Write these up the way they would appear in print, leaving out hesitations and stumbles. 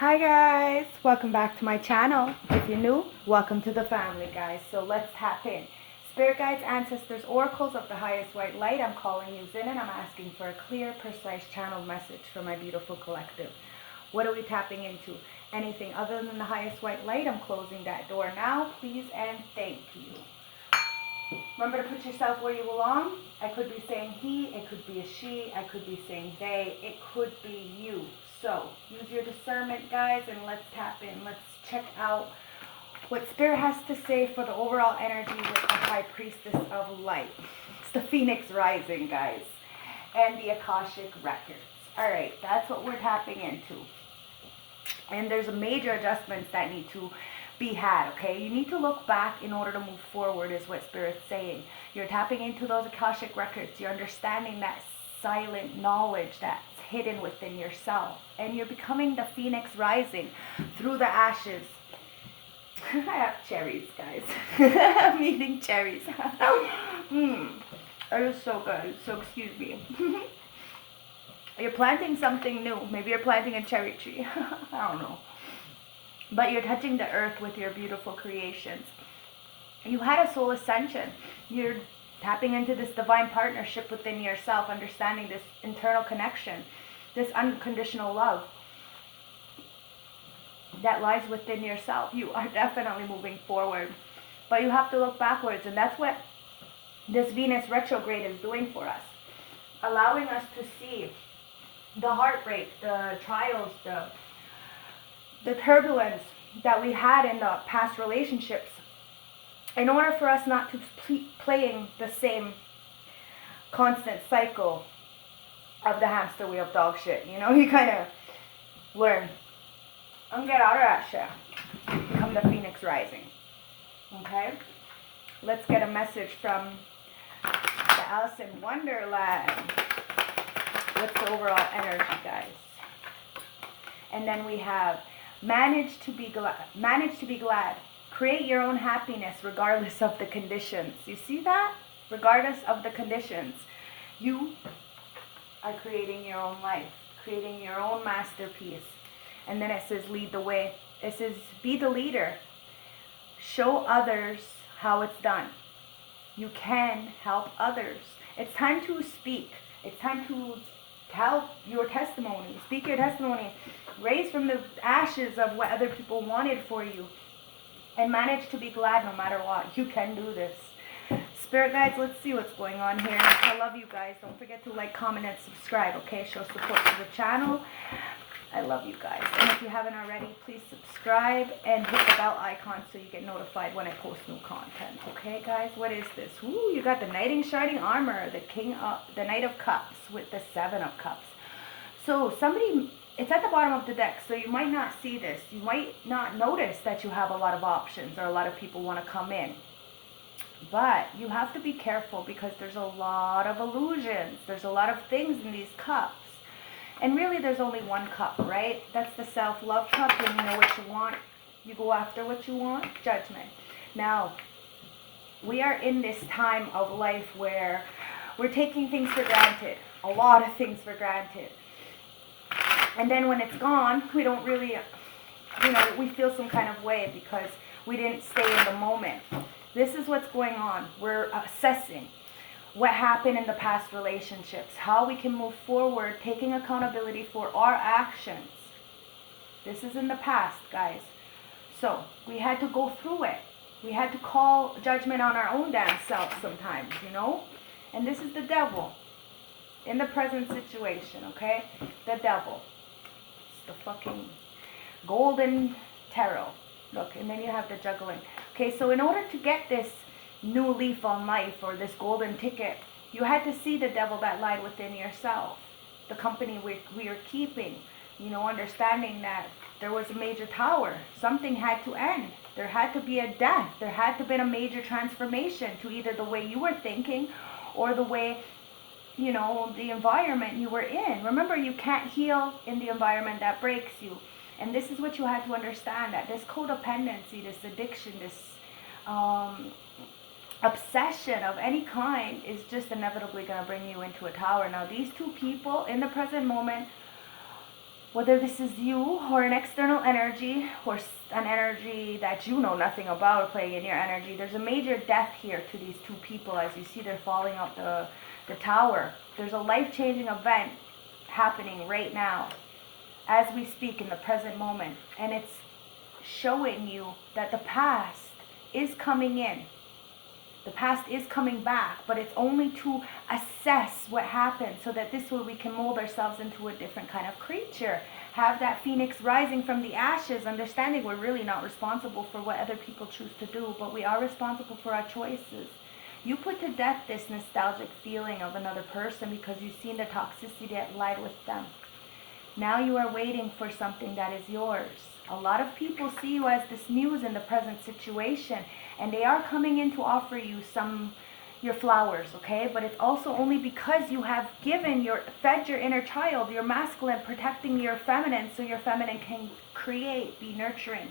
Hi guys, welcome back to my channel. If you're new, welcome to the family guys. So let's tap in. Spirit guides, ancestors, oracles of the highest white light, I'm calling you in and I'm asking for a clear, precise channel message for my beautiful collective. What are we tapping into? Anything other than the highest white light, I'm closing that door now, please and thank you. Remember to put yourself where you belong. I could be saying he, it could be a she, I could be saying they, it could be you. So use your discernment, guys, and let's tap in. Let's check out what Spirit has to say for the overall energy with the High Priestess of Light. It's the Phoenix Rising, guys, and the Akashic Records. All right, that's what we're tapping into. And there's major adjustments that need to be had, okay? You need to look back in order to move forward is what Spirit's saying. You're tapping into those Akashic Records. You're understanding that silent knowledge that's hidden within yourself. And you're becoming the Phoenix Rising through the ashes. I have cherries, guys. I'm eating cherries. It is so good. So excuse me. You're planting something new. Maybe you're planting a cherry tree. I don't know. But you're touching the earth with your beautiful creations. You had a soul ascension. You're tapping into this divine partnership within yourself, understanding this internal connection, this unconditional love that lies within yourself. You are definitely moving forward. But you have to look backwards, and that's what this Venus retrograde is doing for us. Allowing us to see the heartbreak, the trials, the turbulence that we had in the past relationships, in order for us not to playing the same constant cycle of the hamster wheel of dog shit. You know, you kind of learn and get out of that shit. Become the Phoenix Rising. Okay? Let's get a message from the Alice in Wonderland. What's the overall energy, guys? And then we have manage to be glad. Create your own happiness regardless of the conditions. You see that? Regardless of the conditions. You are creating your own life, creating your own masterpiece. And then it says lead the way. It says be the leader. Show others how it's done. You can help others. It's time to speak. It's time to tell your testimony. Speak your testimony. Raise from the ashes of what other people wanted for you. And manage to be glad no matter what. You can do this. Spirit guides, let's see what's going on here. I love you guys. Don't forget to like, comment, and subscribe, okay? Show support to the channel. I love you guys. And if you haven't already, please subscribe and hit the bell icon so you get notified when I post new content. Okay, guys? What is this? Ooh, you got the Knight in Shining Armor, the Knight of Cups with the Seven of Cups. So somebody, it's at the bottom of the deck, so you might not see this. You might not notice that you have a lot of options or a lot of people want to come in. But you have to be careful because there's a lot of illusions. There's a lot of things in these cups. And really there's only one cup, right? That's the self-love cup. When you know what you want, you go after what you want. Judgment. Now, we are in this time of life where we're taking things for granted. A lot of things for granted. And then when it's gone, we don't really, we feel some kind of way because we didn't stay in the moment. This is what's going on. We're assessing what happened in the past relationships, how we can move forward, taking accountability for our actions. This is in the past, guys. So we had to go through it. We had to call judgment on our own damn self sometimes, And this is the devil in the present situation, okay? The devil. It's the fucking golden tarot. Look, and then you have the juggling. Okay, so in order to get this new leaf on life or this golden ticket, you had to see the devil that lied within yourself, the company we are keeping, understanding that there was a major tower. Something had to end. There had to be a death. There had to be a major transformation to either the way you were thinking or the way, the environment you were in. Remember, you can't heal in the environment that breaks you. And this is what you had to understand, that this codependency, this addiction, this obsession of any kind is just inevitably going to bring you into a tower. Now, these two people in the present moment Whether this is you or an external energy or an energy that you know nothing about playing in your energy, there's a major death here to these two people. As you see, they're falling out the tower. There's a life-changing event happening right now as we speak in the present moment. And it's showing you that the past is coming in. The past is coming back, but it's only to assess what happened so that this way we can mold ourselves into a different kind of creature. Have that phoenix rising from the ashes, understanding we're really not responsible for what other people choose to do, but we are responsible for our choices. You put to death this nostalgic feeling of another person because you've seen the toxicity that lied with them. Now you are waiting for something that is yours. A lot of people see you as this muse in the present situation, and they are coming in to offer you your flowers, okay? But it's also only because you have fed your inner child, your masculine, protecting your feminine, so your feminine can create, be nurturing.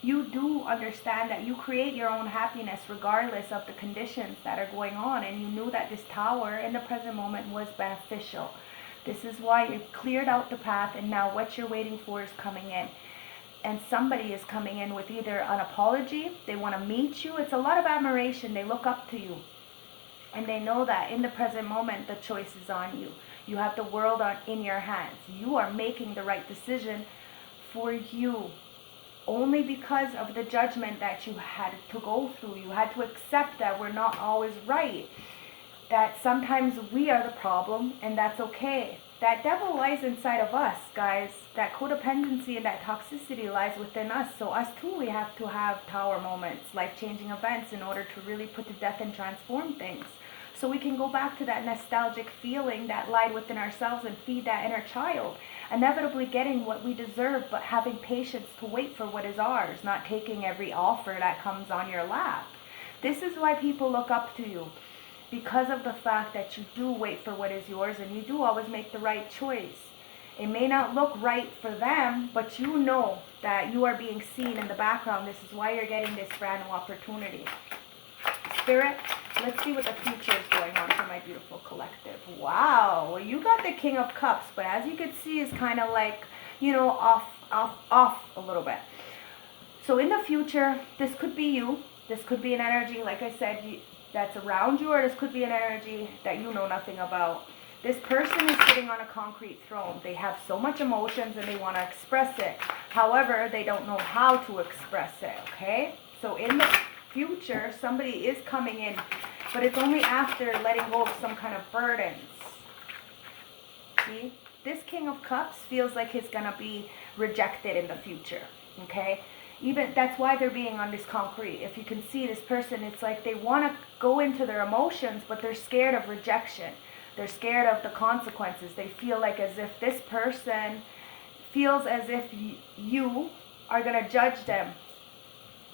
You do understand that you create your own happiness regardless of the conditions that are going on, and you knew that this tower in the present moment was beneficial. This is why you cleared out the path, and now what you're waiting for is coming in. And somebody is coming in with either an apology, they want to meet you. It's a lot of admiration. They look up to you. And they know that in the present moment, the choice is on you. You have the world in your hands. You are making the right decision for you. Only because of the judgment that you had to go through. You had to accept that we're not always right. That sometimes we are the problem, and that's okay. That devil lies inside of us, guys. That codependency and that toxicity lies within us. So us too, we have to have tower moments, life-changing events in order to really put to death and transform things. So we can go back to that nostalgic feeling that lied within ourselves and feed that inner child. Inevitably getting what we deserve, but having patience to wait for what is ours, not taking every offer that comes on your lap. This is why people look up to you. Because of the fact that you do wait for what is yours, and you do always make the right choice. It may not look right for them, but you know that you are being seen in the background. This is why you're getting this brand new opportunity. Spirit, let's see what the future is going on for my beautiful collective. Wow, well, you got the King of Cups, but as you can see, is kind of like, off a little bit. So in the future, this could be you. This could be an energy, like I said, that's around you, or this could be an energy that you know nothing about. This person is sitting on a concrete throne. They have so much emotions and they want to express it. However, they don't know how to express it, okay? So in the future, somebody is coming in, but it's only after letting go of some kind of burdens. See? This King of Cups feels like he's going to be rejected in the future, okay? Even that's why they're being on this concrete. If you can see this person, it's like they want to go into their emotions, but they're scared of rejection. They're scared of the consequences. They feel like as if this person feels as if you are going to judge them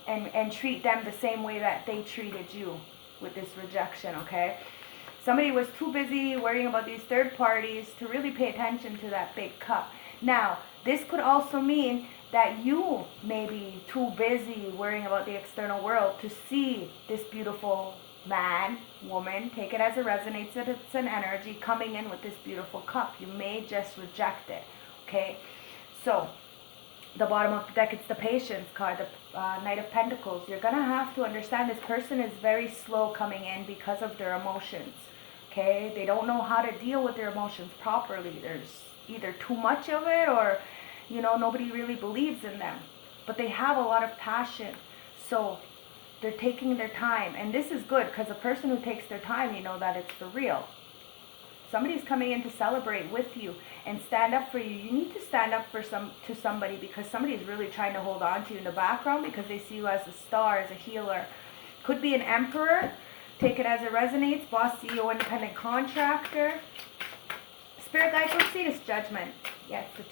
and treat them the same way that they treated you with this rejection, okay? Somebody was too busy worrying about these third parties to really pay attention to that big cup. Now, this could also mean that you may be too busy worrying about the external world to see this beautiful man, woman, take it as it resonates, that it's an energy coming in with this beautiful cup. You may just reject it, okay? So, the bottom of the deck, it's the Patience card, the Knight of Pentacles. You're going to have to understand this person is very slow coming in because of their emotions, okay? They don't know how to deal with their emotions properly. There's either too much of it or nobody really believes in them. But they have a lot of passion. So they're taking their time. And this is good because a person who takes their time, you know that it's for real. Somebody's coming in to celebrate with you and stand up for you. You need to stand up to somebody because somebody's really trying to hold on to you in the background because they see you as a star, as a healer. Could be an emperor. Take it as it resonates. Boss, CEO, independent contractor. Spirit guides, let's see this judgment. Yeah, it's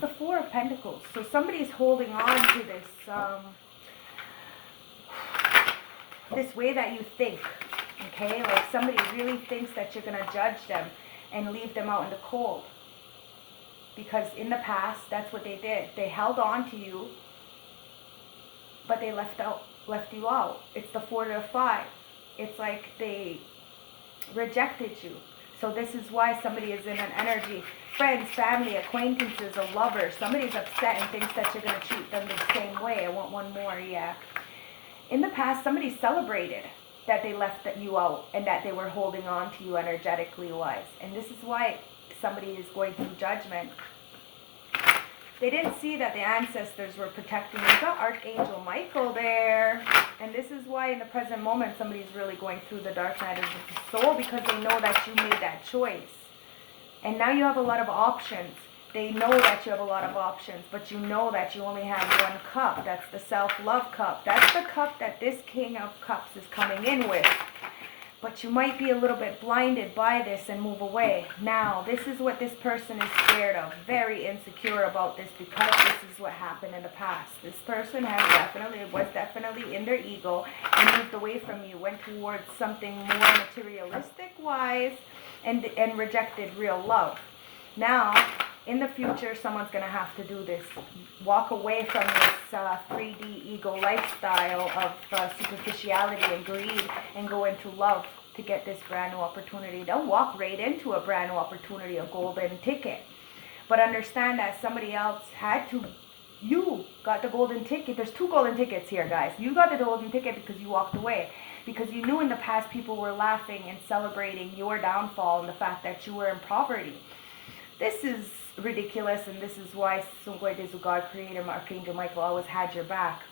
the Four of Pentacles. So somebody's holding on to this this way that you think, okay? Like somebody really thinks that you're going to judge them and leave them out in the cold. Because in the past, that's what they did. They held on to you, but they left you out. It's the 4 to the 5. It's like they rejected you. So this is why somebody is in an energy. Friends, family, acquaintances, a lover. Somebody's upset and thinks that you're going to treat them the same way. I want one more, yeah. In the past, somebody celebrated that they left you out and that they were holding on to you energetically wise. And this is why somebody is going through judgment. They didn't see that the ancestors were protecting you. You got Archangel Michael there. And this is why in the present moment somebody's really going through the dark night of the soul, because they know that you made that choice. And now you have a lot of options. They know that you have a lot of options, but you know that you only have one cup. That's the self-love cup. That's the cup that this King of Cups is coming in with. But you might be a little bit blinded by this and move away. Now, this is what this person is scared of. Very insecure about this, because this is what happened in the past. This person was definitely in their ego and moved away from you, went towards something more materialistic-wise, and rejected real love. Now, in the future, someone's going to have to do this. Walk away from this 3D ego lifestyle of superficiality and greed and go into love to get this brand new opportunity. They'll walk right into a brand new opportunity, a golden ticket. But understand that somebody else had to. You got the golden ticket. There's 2 golden tickets here, guys. You got the golden ticket because you walked away. Because you knew in the past people were laughing and celebrating your downfall and the fact that you were in poverty. This is ridiculous, and this is why Sungwe Desu, God Creator, Archangel Michael always had your back.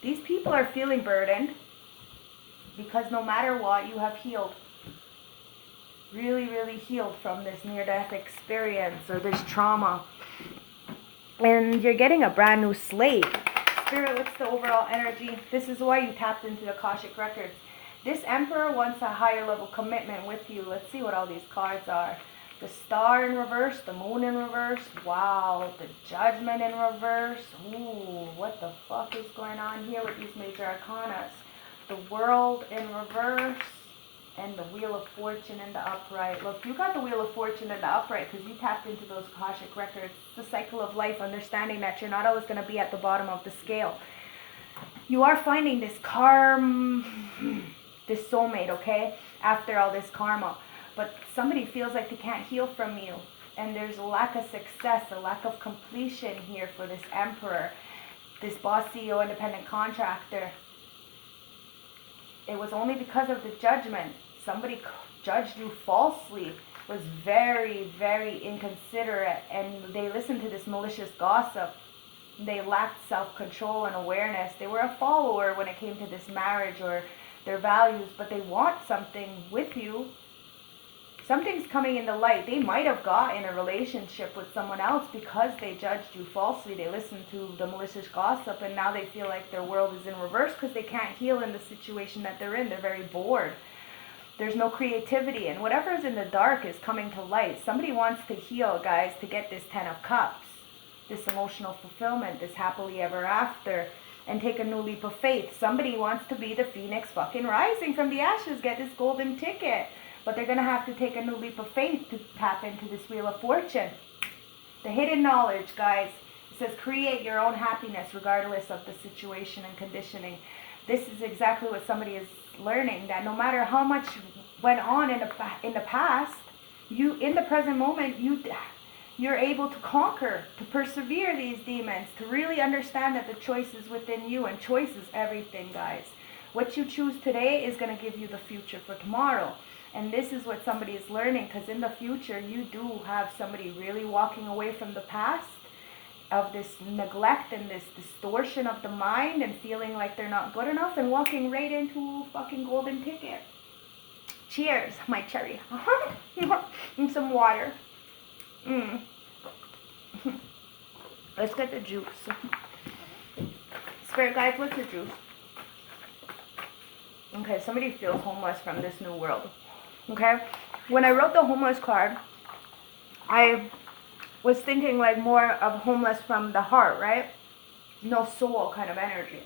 These people are feeling burdened because no matter what, you have healed. Really, really healed from this near-death experience or this trauma. And you're getting a brand new slate. Spirit, what's the overall energy? This is why you tapped into the Akashic Records. This Emperor wants a higher level commitment with you. Let's see what all these cards are. The Star in reverse, the Moon in reverse. Wow, the Judgment in reverse. Ooh, what the fuck is going on here with these major arcanas? The World in reverse and the Wheel of Fortune in the upright. Look, you got the Wheel of Fortune in the upright because you tapped into those Akashic Records. It's the cycle of life, understanding that you're not always going to be at the bottom of the scale. You are finding this this soulmate, okay, after all this karma. But somebody feels like they can't heal from you. And there's a lack of success, a lack of completion here for this Emperor, this boss CEO, independent contractor. It was only because of the judgment. Somebody judged you falsely, was very, very inconsiderate, and they listened to this malicious gossip. They lacked self-control and awareness. They were a follower when it came to this marriage or their values, but they want something with you. Something's coming in the light. They might have got in a relationship with someone else because they judged you falsely. They listened to the malicious gossip, and now they feel like their world is in reverse because they can't heal in the situation that they're in. They're very bored. There's no creativity, and whatever is in the dark is coming to light. Somebody wants to heal, guys, to get this 10 of Cups, this emotional fulfillment, this happily ever after, and take a new leap of faith. Somebody wants to be the phoenix fucking rising from the ashes, get this golden ticket. But they're going to have to take a new leap of faith to tap into this Wheel of Fortune. The hidden knowledge, guys. It says create your own happiness regardless of the situation and conditioning. This is exactly what somebody is learning, that no matter how much went on in the past, you in the present moment, you're able to conquer, to persevere these demons, to really understand that the choice is within you, and choice is everything, guys. What you choose today is going to give you the future for tomorrow. And this is what somebody is learning, because in the future, you do have somebody really walking away from the past, of this neglect and this distortion of the mind and feeling like they're not good enough, and walking right into fucking golden ticket. Cheers, my cherry. And some water. Let's get the juice. Spirit guides, what's your juice? Okay, somebody feels homeless from this new world. Okay, when I wrote the homeless card, I was thinking like more of homeless from the heart, right? No soul kind of energy.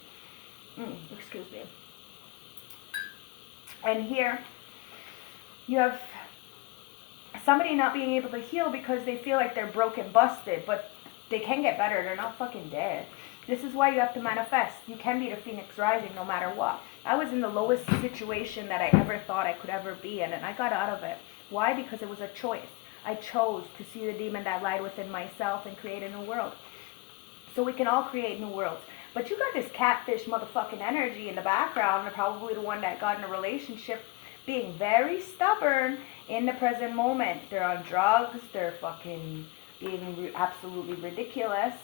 Excuse me. And here, you have somebody not being able to heal because they feel like they're broken, busted, but they can get better. They're not fucking dead. This is why you have to manifest. You can be the phoenix rising no matter what. I was in the lowest situation that I ever thought I could ever be in, and I got out of it. Why? Because it was a choice. I chose to see the demon that lied within myself and create a new world. So we can all create new worlds. But you got this catfish motherfucking energy in the background, and probably the one that got in a relationship, being very stubborn in the present moment. They're on drugs, they're fucking being absolutely ridiculous,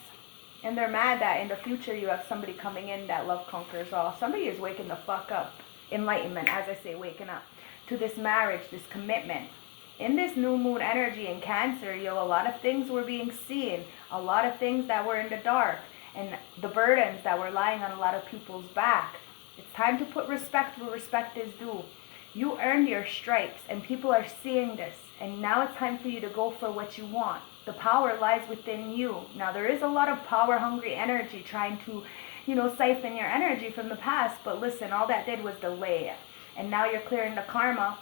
and they're mad that in the future you have somebody coming in that love conquers all. Somebody is waking the fuck up. Enlightenment, as I say, waking up to this marriage, this commitment. In this new moon energy in Cancer, a lot of things were being seen, a lot of things that were in the dark, and the burdens that were lying on a lot of people's back. It's time to put respect where respect is due. You earned your stripes, and people are seeing this, and now it's time for you to go for what you want. The power lies within you. Now, there is a lot of power-hungry energy trying to, siphon your energy from the past, but listen, all that did was delay it. And now you're clearing the karma,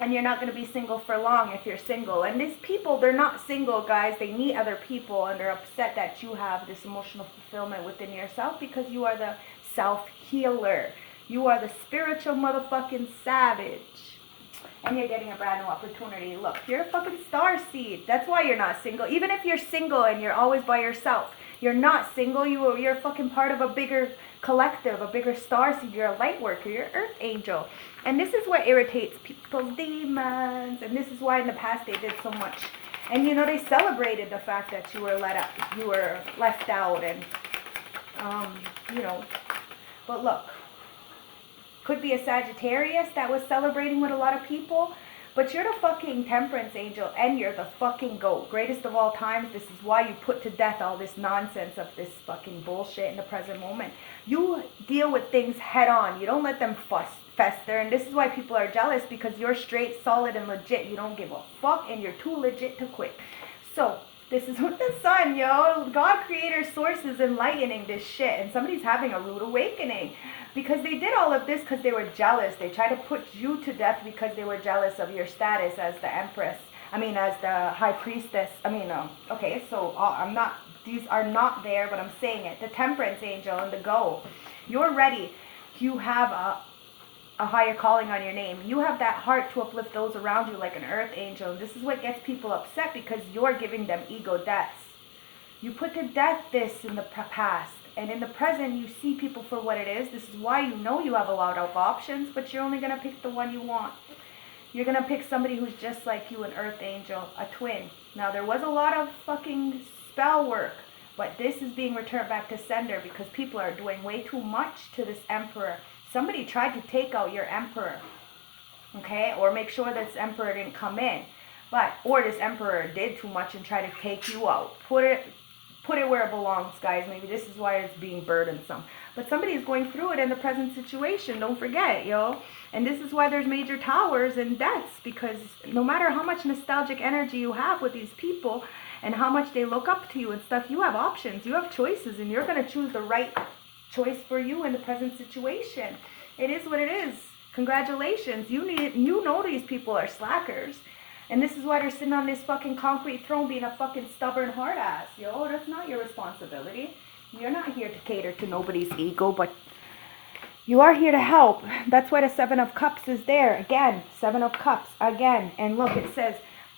and you're not going to be single for long if you're single. And these people, they're not single, guys. They meet other people, and they're upset that you have this emotional fulfillment within yourself because you are the self-healer. You are the spiritual motherfucking savage. And you're getting a brand new opportunity. Look, you're a fucking star seed. That's why you're not single. Even if you're single and you're always by yourself, you're not single. You're fucking part of a bigger collective, a bigger star seed. You're a light worker. You're an earth angel. And this is what irritates people's demons. And this is why in the past they did so much. And they celebrated the fact that you were left out. And, but look. Could be a Sagittarius that was celebrating with a lot of people. But you're the fucking temperance angel, and you're the fucking GOAT. Greatest of all times. This is why you put to death all this nonsense of this fucking bullshit in the present moment. You deal with things head on. You don't let them fester. And this is why people are jealous, because you're straight, solid, and legit. You don't give a fuck, and you're too legit to quit. So, this is with the sun, yo. God, creator, source is enlightening this shit. And somebody's having a rude awakening. Because they did all of this because they were jealous. They tried to put you to death because they were jealous of your status as the empress. As the high priestess. Okay, so these are not there, but I'm saying it. The temperance angel and the go. You're ready. You have a higher calling on your name. You have that heart to uplift those around you like an earth angel. This is what gets people upset, because you're giving them ego deaths. You put to death this in the past. And in the present, you see people for what it is. This is why you have a lot of options, but you're only going to pick the one you want. You're going to pick somebody who's just like you, an earth angel, a twin. Now, there was a lot of fucking spell work, but this is being returned back to sender because people are doing way too much to this emperor. Somebody tried to take out your emperor, okay? Or make sure this emperor didn't come in. Or this emperor did too much and tried to take you out. Put it where it belongs, guys. Maybe this is why it's being burdensome. But somebody is going through it in the present situation. Don't forget, yo. And this is why there's major towers and deaths, because no matter how much nostalgic energy you have with these people and how much they look up to you and stuff, you have options. You have choices, and you're going to choose the right choice for you in the present situation. It is what it is. Congratulations. You know these people are slackers. And this is why they're sitting on this fucking concrete throne being a fucking stubborn hard ass. Yo, that's not your responsibility. You're not here to cater to nobody's ego, but you are here to help. That's why the 7 of Cups is there. Again, 7 of Cups. Again. And look, it says,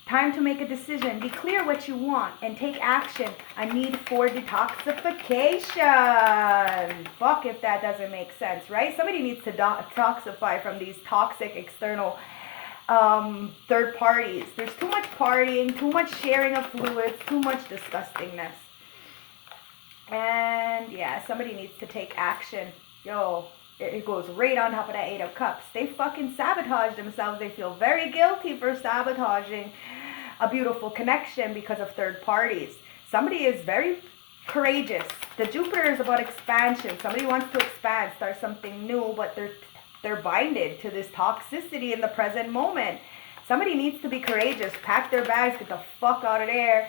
time to make a decision. Be clear what you want and take action. A need for detoxification. Fuck if that doesn't make sense, right? Somebody needs to detoxify from these toxic external third parties. There's too much partying, too much sharing of fluids, too much disgustingness. And yeah, somebody needs to take action. Yo, it goes right on top of that 8 of Cups. They fucking sabotage themselves. They feel very guilty for sabotaging a beautiful connection because of third parties. Somebody is very courageous. The Jupiter is about expansion. Somebody wants to expand, start something new, but they're binded to this toxicity in the present moment. Somebody needs to be courageous, pack their bags, get the fuck out of there,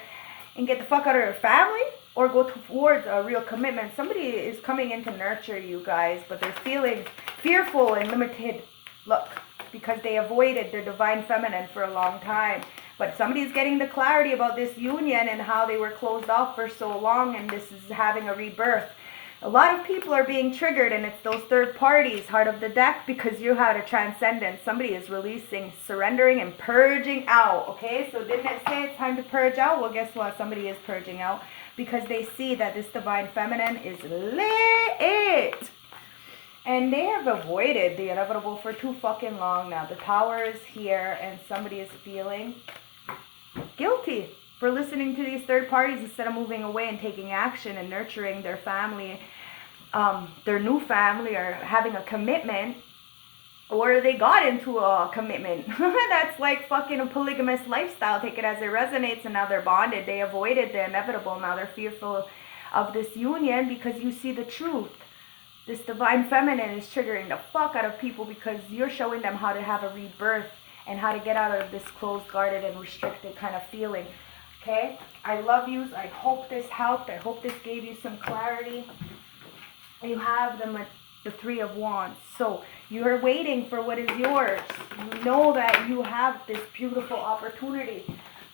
and get the fuck out of their family, or go towards a real commitment. Somebody is coming in to nurture you guys, but they're feeling fearful and limited. Look, because they avoided their divine feminine for a long time. But somebody's getting the clarity about this union and how they were closed off for so long, and this is having a rebirth. A lot of people are being triggered, and it's those third parties, heart of the deck, because you had a transcendence. Somebody is releasing, surrendering, and purging out. Okay, so didn't it say it's time to purge out? Well, guess what? Somebody is purging out because they see that this divine feminine is lit. And they have avoided the inevitable for too fucking long now. The Tower is here, and somebody is feeling guilty for listening to these third parties instead of moving away and taking action and nurturing their family, their new family, or having a commitment, or they got into a commitment. That's like fucking a polygamous lifestyle. Take it as it resonates, and now they're bonded. They avoided the inevitable. Now they're fearful of this union because you see the truth. This divine feminine is triggering the fuck out of people because you're showing them how to have a rebirth and how to get out of this closed, guarded, and restricted kind of feeling. Okay? I love you. I hope this helped. I hope this gave you some clarity. You have the Three of Wands. So you're waiting for what is yours. You know that you have this beautiful opportunity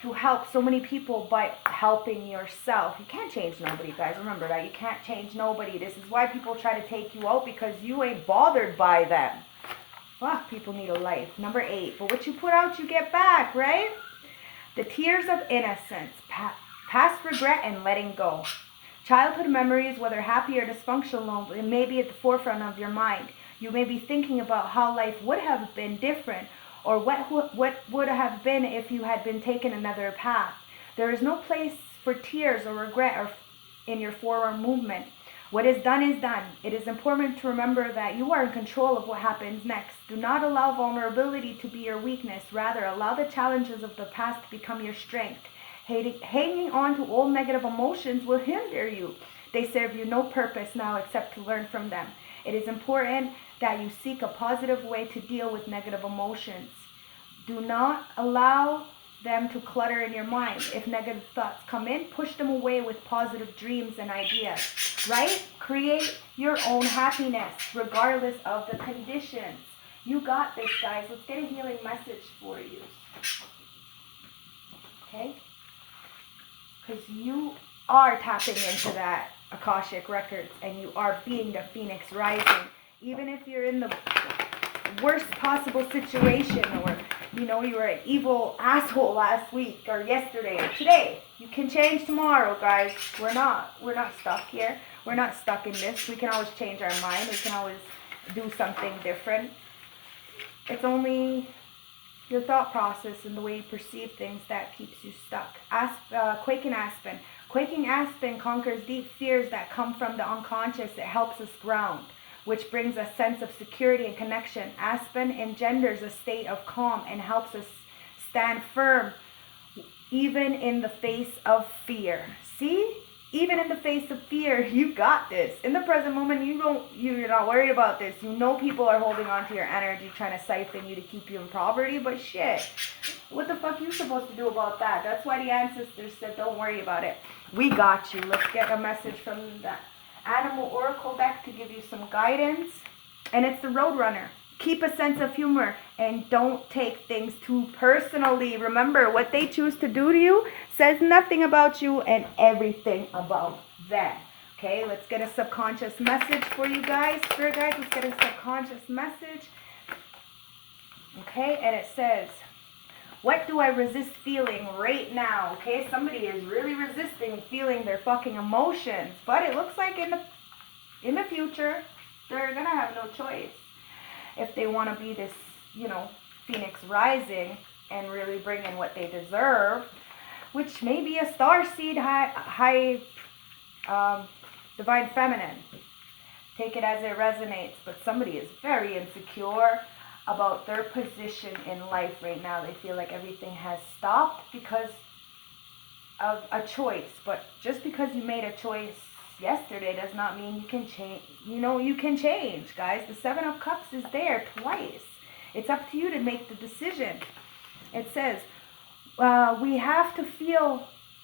to help so many people by helping yourself. You can't change nobody, guys. Remember that. You can't change nobody. This is why people try to take you out, because you ain't bothered by them. Fuck, people need a life. Number 8. But what you put out, you get back, right? The tears of innocence, past regret, and letting go. Childhood memories, whether happy or dysfunctional, it may be at the forefront of your mind. You may be thinking about how life would have been different, or what would have been if you had been taken another path. There is no place for tears or regret or in your forward movement. What is done is done. It is important to remember that you are in control of what happens next. Do not allow vulnerability to be your weakness. Rather, allow the challenges of the past to become your strength. Hanging on to old negative emotions will hinder you. They serve you no purpose now except to learn from them. It is important that you seek a positive way to deal with negative emotions. Do not allow them to clutter in your mind. If negative thoughts come in, push them away with positive dreams and ideas, right? Create your own happiness regardless of the conditions. You got this, guys. Let's get a healing message for you. Okay? Because you are tapping into that Akashic Records, and you are being the Phoenix rising. Even if you're in the worst possible situation, or you were an evil asshole last week or yesterday or today, you can change tomorrow, guys. We're not stuck here. We're not stuck in this. We can always change our mind. We can always do something different. It's only your thought process and the way you perceive things that keeps you stuck. Quaking Aspen. Quaking Aspen conquers deep fears that come from the unconscious. It helps us ground, which brings a sense of security and connection. Aspen engenders a state of calm and helps us stand firm even in the face of fear. See? Even in the face of fear, you got this. In the present moment, you're not worried about this. You know people are holding on to your energy, trying to siphon you to keep you in poverty, but shit, what the fuck you supposed to do about that? That's why the ancestors said, don't worry about it. We got you. Let's get a message from the Animal Oracle deck to give you some guidance. And it's the Roadrunner. Keep a sense of humor and don't take things too personally. Remember, what they choose to do to you says nothing about you and everything about them. Okay, let's get a subconscious message for you guys. Spirit guys, let's get a subconscious message. Okay, and it says, what do I resist feeling right now? Okay, somebody is really resisting feeling their fucking emotions. But it looks like in the future, they're going to have no choice. If they want to be this, Phoenix rising and really bring in what they deserve, which may be a starseed high divine feminine. Take it as it resonates. But somebody is very insecure about their position in life right now. They feel like everything has stopped because of a choice. But just because you made a choice yesterday does not mean you can change. You can change, guys. The Seven of Cups is there twice. It's up to you to make the decision. It says, we have to feel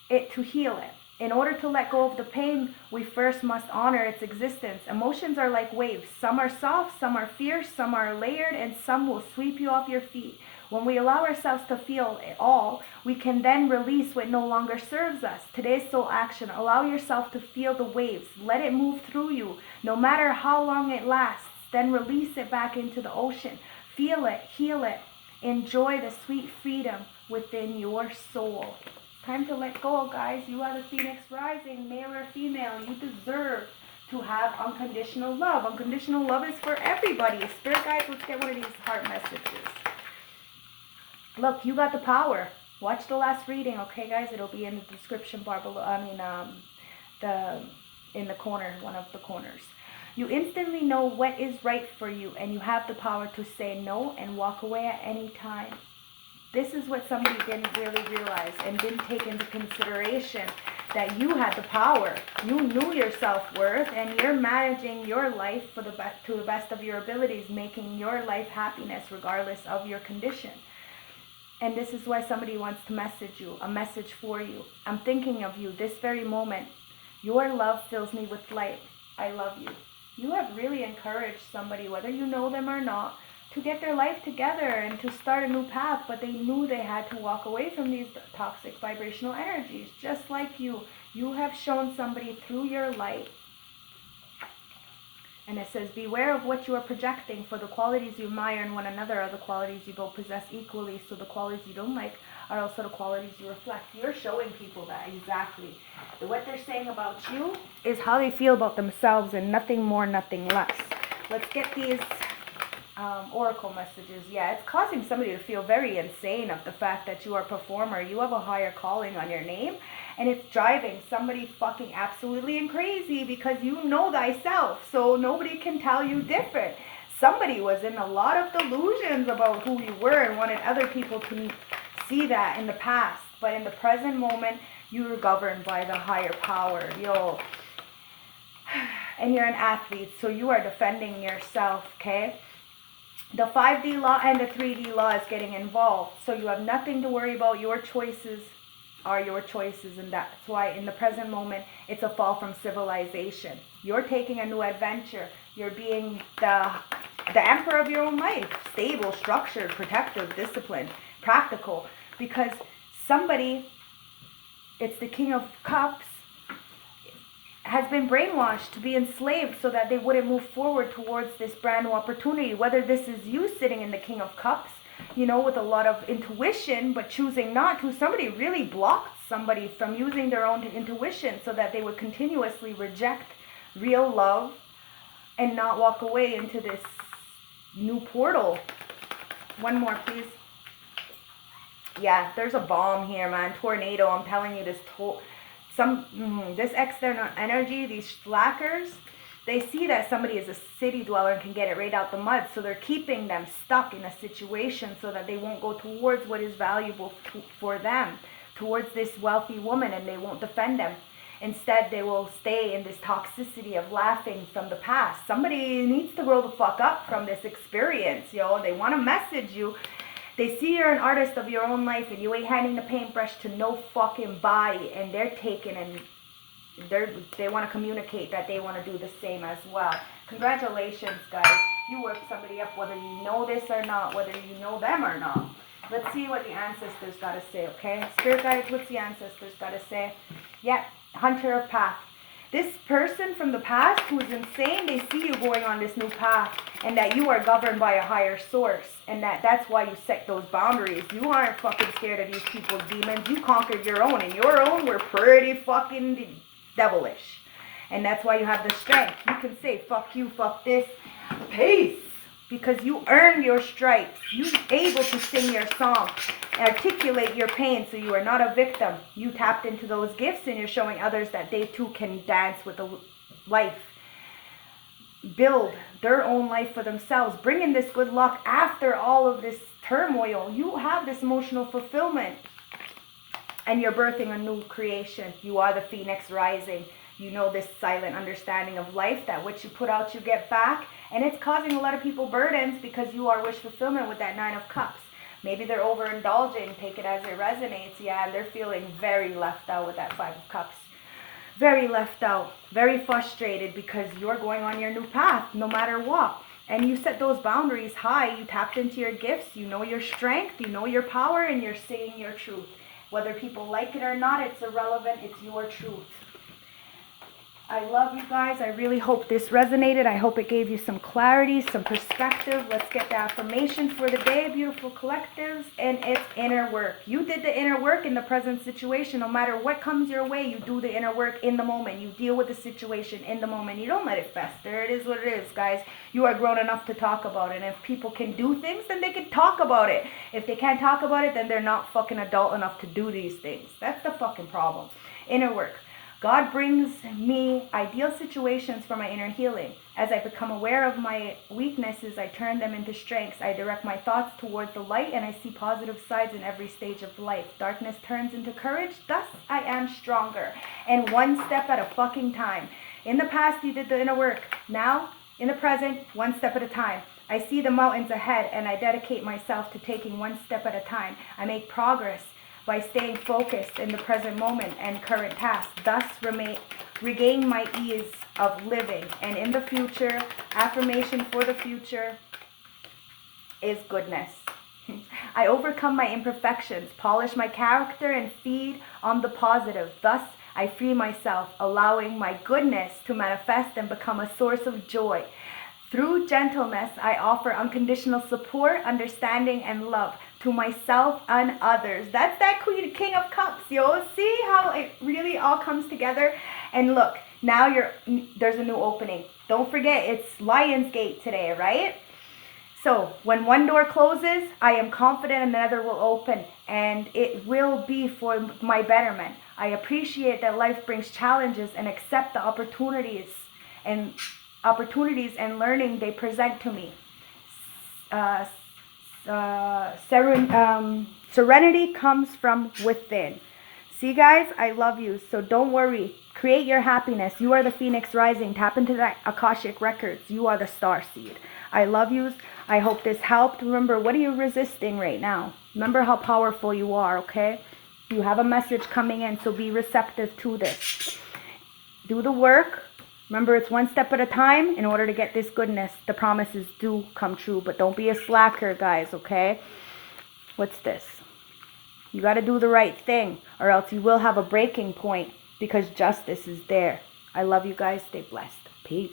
it to heal it. In order to let go of the pain, we first must honor its existence. Emotions are like waves. Some are soft, some are fierce, some are layered, and some will sweep you off your feet. When we allow ourselves to feel it all, we can then release what no longer serves us. Today's soul action. Allow yourself to feel the waves. Let it move through you, no matter how long it lasts. Then release it back into the ocean. Feel it, heal it. Enjoy the sweet freedom within your soul. Time to let go, guys. You are the Phoenix rising, male or female. You deserve to have unconditional love. Unconditional love is for everybody. Spirit guides, let's get one of these heart messages. Look, you got the power. Watch the last reading, okay, guys? It'll be in the description bar below. In the corner, one of the corners. You instantly know what is right for you, and you have the power to say no and walk away at any time. This is what somebody didn't really realize and didn't take into consideration, that you had the power. You knew your self-worth, and you're managing your life to the best of your abilities, making your life happiness regardless of your condition. And this is why somebody wants to message you, a message for you. I'm thinking of you this very moment. Your love fills me with light. I love you. You have really encouraged somebody, whether you know them or not, to get their life together and to start a new path, but they knew they had to walk away from these toxic vibrational energies. Just like you have shown somebody through your light. And it says, beware of what you are projecting, for the qualities you admire in one another are the qualities you both possess equally, so the qualities you don't like are also the qualities you reflect. You're showing people that exactly. What they're saying about you is how they feel about themselves, and nothing more, nothing less. Let's get these oracle messages. Yeah, it's causing somebody to feel very insane of the fact that you are a performer. You have a higher calling on your name, and it's driving somebody fucking absolutely and crazy, because you know thyself, so nobody can tell you different. Somebody was in a lot of delusions about who you were and wanted other people to see that in the past, but in the present moment, you are governed by the higher power, yo. And you're an athlete, so you are defending yourself, okay? The 5D law and the 3D law is getting involved, so you have nothing to worry about. Your choices are your choices, and that's why in the present moment, it's a fall from civilization. You're taking a new adventure. You're being the emperor of your own life, stable, structured, protective, disciplined, practical, because somebody, it's the King of Cups, has been brainwashed to be enslaved so that they wouldn't move forward towards this brand new opportunity. Whether this is you sitting in the King of Cups, you know, with a lot of intuition, but choosing not to. Somebody really blocked somebody from using their own intuition so that they would continuously reject real love and not walk away into this new portal. One more, please. Yeah, there's a bomb here, man. Tornado. I'm telling you, this this external energy, these slackers, they see that somebody is a city dweller and can get it right out the mud, so they're keeping them stuck in a situation so that they won't go towards what is valuable for them, towards this wealthy woman, and they won't defend them. Instead, they will stay in this toxicity of laughing from the past. Somebody needs to grow the fuck up from this experience, yo. They want to message you. They see you're an artist of your own life, and you ain't handing the paintbrush to no fucking body, and they're taking and they want to communicate that they want to do the same as well. Congratulations, guys. You work somebody up, whether you know this or not, whether you know them or not. Let's see what the ancestors got to say, okay? Spirit guides, what's the ancestors got to say? Yeah, Hunter of Path. This person from the past who is insane, they see you going on this new path, and that you are governed by a higher source, and that's why you set those boundaries. You aren't fucking scared of these people's demons. You conquered your own, and your own were pretty fucking devilish. And that's why you have the strength. You can say, fuck you, fuck this, peace. Because you earned your stripes. You're able to sing your song, articulate your pain, so you are not a victim. You tapped into those gifts, and you're showing others that they too can dance with a life. Build their own life for themselves. Bring in this good luck after all of this turmoil. You have this emotional fulfillment, and you're birthing a new creation. You are the Phoenix rising. You know this silent understanding of life, that what you put out, you get back. And it's causing a lot of people burdens because you are wish fulfillment with that 9 of Cups. Maybe they're overindulging, take it as it resonates. Yeah, and they're feeling very left out with that 5 of Cups. Very left out, very frustrated because you're going on your new path no matter what. And you set those boundaries high. You tapped into your gifts. You know your strength. You know your power. And you're saying your truth. Whether people like it or not, it's irrelevant. It's your truth. I love you guys. I really hope this resonated. I hope it gave you some clarity, some perspective. Let's get the affirmation for the day, beautiful collectives. And it's inner work. You did the inner work in the present situation. No matter what comes your way, you do the inner work in the moment. You deal with the situation in the moment. You don't let it fester. It is what it is, guys. You are grown enough to talk about it. And if people can do things, then they can talk about it. If they can't talk about it, then they're not fucking adult enough to do these things. That's the fucking problem. Inner work. God brings me ideal situations for my inner healing. As I become aware of my weaknesses, I turn them into strengths. I direct my thoughts towards the light, and I see positive sides in every stage of life. Darkness turns into courage, thus I am stronger. And one step at a fucking time. In the past, you did the inner work. Now, in the present, one step at a time. I see the mountains ahead, and I dedicate myself to taking one step at a time. I make progress by staying focused in the present moment and current task, thus regain my ease of living. And in the future, affirmation for the future is goodness. I overcome my imperfections, polish my character, and feed on the positive. Thus, I free myself, allowing my goodness to manifest and become a source of joy. Through gentleness, I offer unconditional support, understanding, and love to myself and others. That's that King of Cups, yo. See how it really all comes together? And look, now there's a new opening. Don't forget, it's Lion's Gate today, right? So when one door closes, I am confident another will open, and it will be for my betterment. I appreciate that life brings challenges and accept the opportunities and learning they present to me. Serenity comes from within. See, guys, I love you. So don't worry. Create your happiness. You are the phoenix rising. Tap into that Akashic records. You are the star seed. I love you. I hope this helped. Remember, what are you resisting right now? Remember how powerful you are, okay? You have a message coming in, so be receptive to this. Do the work. Remember, it's one step at a time in order to get this goodness. The promises do come true, but don't be a slacker, guys, okay? What's this? You got to do the right thing, or else you will have a breaking point, because justice is there. I love you guys. Stay blessed. Peace.